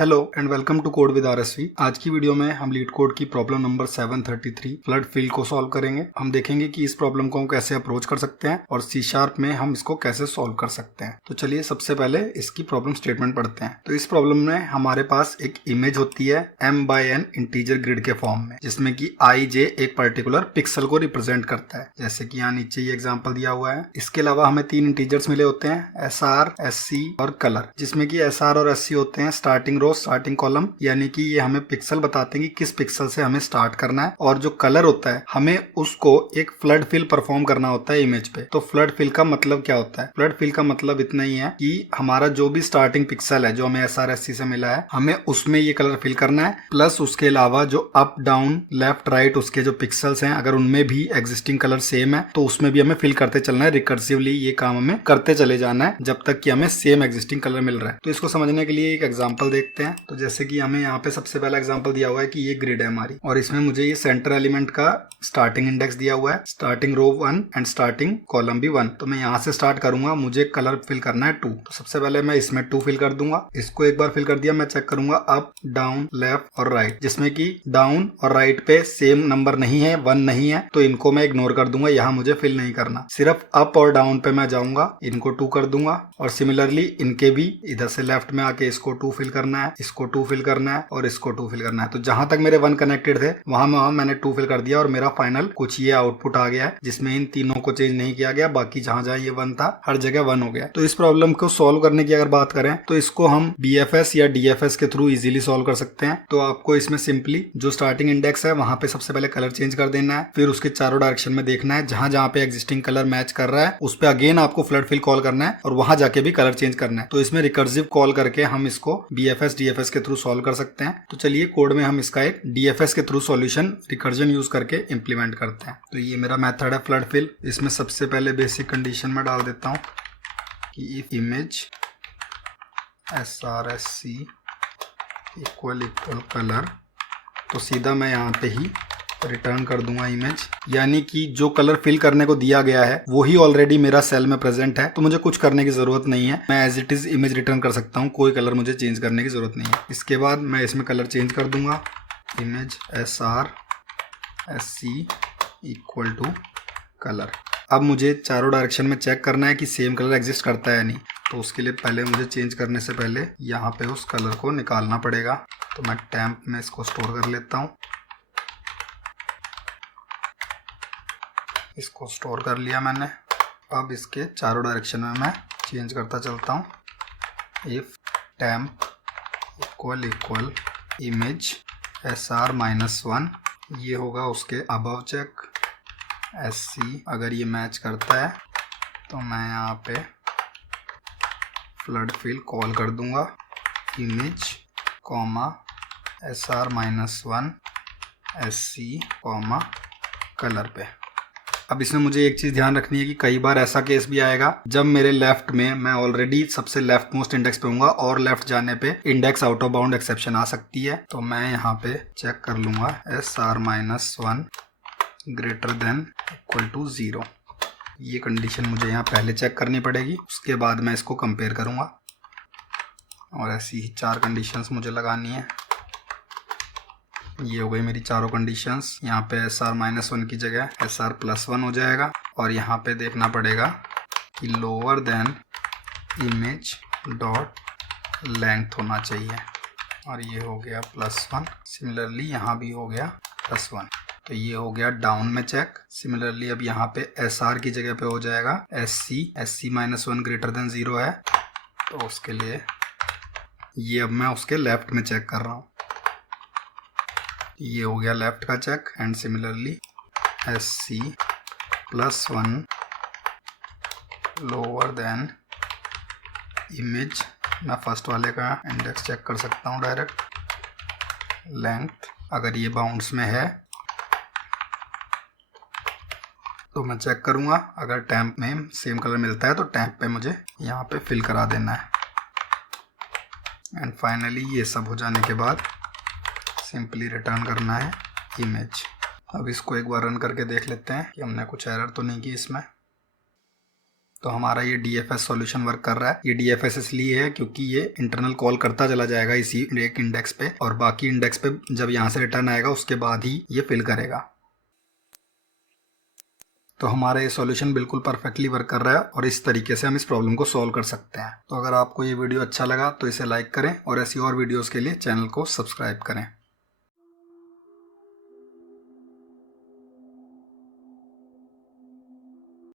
Hello and welcome to code with RSV. आज की video में हम लीड कोड की प्रॉब्लम नंबर 733 फ्लड फिल को सॉल्व करेंगे। हम देखेंगे कि इस प्रॉब्लम को हम कैसे अप्रोच कर सकते हैं और सी शार्प में हम इसको कैसे सॉल्व कर सकते हैं। तो चलिए सबसे पहले इसकी प्रॉब्लम स्टेटमेंट पढ़ते हैं। तो इस प्रॉब्लम में हमारे पास एक इमेज होती है m/n इंटीजर ग्रिड के फॉर्म में, जिसमें कि i j एक पर्टिकुलर पिक्सल को रिप्रेजेंट करता है, जैसे कि यहाँ नीचे ये एग्जाम्पल दिया हुआ है। इसके अलावा हमें 3 इंटीजर्स मिले होते हैं, SR, SC और कलर, जिसमें कि SR और SC होते हैं स्टार्टिंग रो स्टार्टिंग कॉलम, यानी कि ये हमें पिक्सल बताते हैं कि किस पिक्सल से हमें स्टार्ट करना है। और जो कलर होता है हमें उसको एक फ्लड फिल परफॉर्म करना होता है इमेज पे। तो फ्लड फिल का मतलब क्या होता है? फ्लड फिल का मतलब इतना ही है कि हमारा जो भी स्टार्टिंग पिक्सल है जो हमें SR SC से मिला है, हमें उसमें ये कलर फिल करना है। प्लस उसके अलावा जो अप डाउन लेफ्ट राइट उसके जो पिक्सल्स हैं, अगर उनमें भी एग्जिस्टिंग कलर सेम है तो उसमें भी हमें फिल करते चलना है। रिकर्सिवली ये काम हमें करते चले जाना है जब तक कि हमें सेम एग्जिस्टिंग कलर मिल रहा है। तो इसको समझने के लिए एक एग्जांपल देखते हैं। तो जैसे कि हमें यहाँ पे सबसे पहला एग्जांपल दिया हुआ है कि ये ग्रिड है हमारी, और इसमें मुझे ये सेंटर एलिमेंट का स्टार्टिंग इंडेक्स दिया हुआ है, starting row 1 and starting column भी 1। तो मैं यहाँ से स्टार्ट करूंगा, मुझे कलर फिल करना है 2। तो सबसे पहले मैं इसमें 2 फिल कर दूंगा। इसको एक बार फिल कर दिया, मैं चेक करूंगा अप डाउन लेफ्ट और राइट, जिसमें कि डाउन और राइट पे सेम नंबर नहीं है, 1 नहीं है, तो इनको मैं इग्नोर कर दूंगा। यहाँ मुझे फिल नहीं करना, सिर्फ अप और डाउन पे मैं जाऊंगा, इनको 2 कर दूंगा। और सिमिलरली इनके भी इधर से लेफ्ट में आके इसको 2 फिल करना है, इसको 2 फिल करना है और इसको 2 फिल करना है। तो जहां तक मेरे 1 कनेक्टेड थे वहां मैंने 2 फिल कर दिया और मेरा फाइनल कुछ ये आउटपुट आ गया है, जिसमें इन तीनों को चेंज नहीं किया गया। बाकी जहां जहां ये 1 था हर जगह 1 हो गया। तो इस प्रॉब्लम को सॉल्व करने की अगर बात करें तो इसको हम BFS या DFS के थ्रू इजीली सॉल्व कर सकते हैं। तो आपको इसमें सिंपली जो स्टार्टिंग इंडेक्स है वहां पे सबसे पहले कलर चेंज कर देना है, फिर उसके चारों डायरेक्शन में देखना है, जहां जहां पे एग्जिस्टिंग कलर मैच कर रहा है उस पे अगेन आपको फ्लड फिल कॉल करना है और वहां जाके भी कलर चेंज करना है। तो इसमें रिकर्सिव कॉल करके हम इसको BFS DFS के थ्रू सॉल्व कर सकते हैं। तो चलिए कोड में हम इसका एक DFS के थ्रू सॉल्यूशन रिकर्जन यूज करके इंप्लीमेंट करते हैं। तो ये मेरा मेथड है फ्लड फिल। इसमें सबसे पहले बेसिक कंडीशन में डाल देता हूं कि if image SRSC equal colour, तो सीधा मैं यहाँ पे ही रिटर्न कर दूंगा इमेज, यानी कि जो कलर फिल करने को दिया गया है वो ही ऑलरेडी मेरा सेल में प्रेजेंट है, तो मुझे कुछ करने की जरूरत नहीं है। मैं as it is image return कर सकता हूँ, कोई कलर मुझे चेंज करने की जरूरत नहीं है। इसके बाद मैं इसमें कलर चेंज कर दूंगा, image SRSC equal to colour. अब मुझे चारों डायरेक्शन में चेक करना है कि सेम कलर एग्जिस्ट करता है या नहीं। तो उसके लिए पहले मुझे चेंज करने से पहले यहाँ पे उस कलर को निकालना पड़ेगा। तो मैं टेम्प में इसको स्टोर कर लेता हूँ। इसको स्टोर कर लिया मैंने। अब इसके चारों डायरेक्शन में मैं चेंज करता चलता हूँ। If temp equal image SR-1, ये होगा उसके अबव चेक। SC अगर ये मैच करता है तो मैं यहाँ पे फ्लड फिल कॉल कर दूंगा, इमेज SR-1 SC कलर पे। अब इसमें मुझे एक चीज ध्यान रखनी है कि कई बार ऐसा केस भी आएगा जब मेरे लेफ्ट में मैं ऑलरेडी सबसे लेफ्ट मोस्ट इंडेक्स पे हूँ और लेफ्ट जाने पे index out of bound exception आ सकती है। तो मैं यहाँ पे चेक कर लूंगा SR-1 greater than equal to 0। ये कंडीशन मुझे यहाँ पहले चेक करनी पड़ेगी, उसके बाद मैं इसको कंपेयर करूंगा। और ऐसी ही 4 कंडीशंस मुझे लगानी है। ये हो गई मेरी चारों कंडीशंस। यहाँ पे SR-1 की जगह SR+1 हो जाएगा और यहाँ पे देखना पड़ेगा कि lower than image dot length होना चाहिए, और ये हो गया +1। सिमिलरली यहाँ भी हो गया +1। तो ये हो गया डाउन में चेक। सिमिलरली अब यहाँ पे SR की जगह पे हो जाएगा SC-1 ग्रेटर देन 0 है, तो उसके लिए ये अब मैं उसके लेफ्ट में चेक कर रहा हूँ। ये हो गया लेफ्ट का check. And similarly SC+1 lower than image, मैं फर्स्ट वाले का इंडेक्स चेक कर सकता हूँ डायरेक्ट, लेंथ अगर ये बाउंड्स में है तो मैं चेक करूंगा। अगर टैम्प में सेम कलर मिलता है तो टैम्प पे मुझे यहाँ पे फिल करा देना है। एंड फाइनली ये सब हो जाने के बाद सिंपली रिटर्न करना है इमेज। अब इसको एक बार रन करके देख लेते हैं कि हमने कुछ एरर तो नहीं की इसमें। तो हमारा ये DFS सॉल्यूशन वर्क कर रहा है। ये DFS इसलिए है क्योंकि ये इंटरनल कॉल करता चला जाएगा इसी एक इंडेक्स पे, और बाकी इंडेक्स पे जब यहाँ से रिटर्न आएगा उसके बाद ही ये फिल करेगा। तो हमारा ये सॉल्यूशन बिल्कुल परफेक्टली वर्क कर रहा है और इस तरीके से हम इस प्रॉब्लम को सॉल्व कर सकते हैं। तो अगर आपको ये वीडियो अच्छा लगा तो इसे लाइक करें और ऐसी और वीडियोस के लिए चैनल को सब्सक्राइब करें।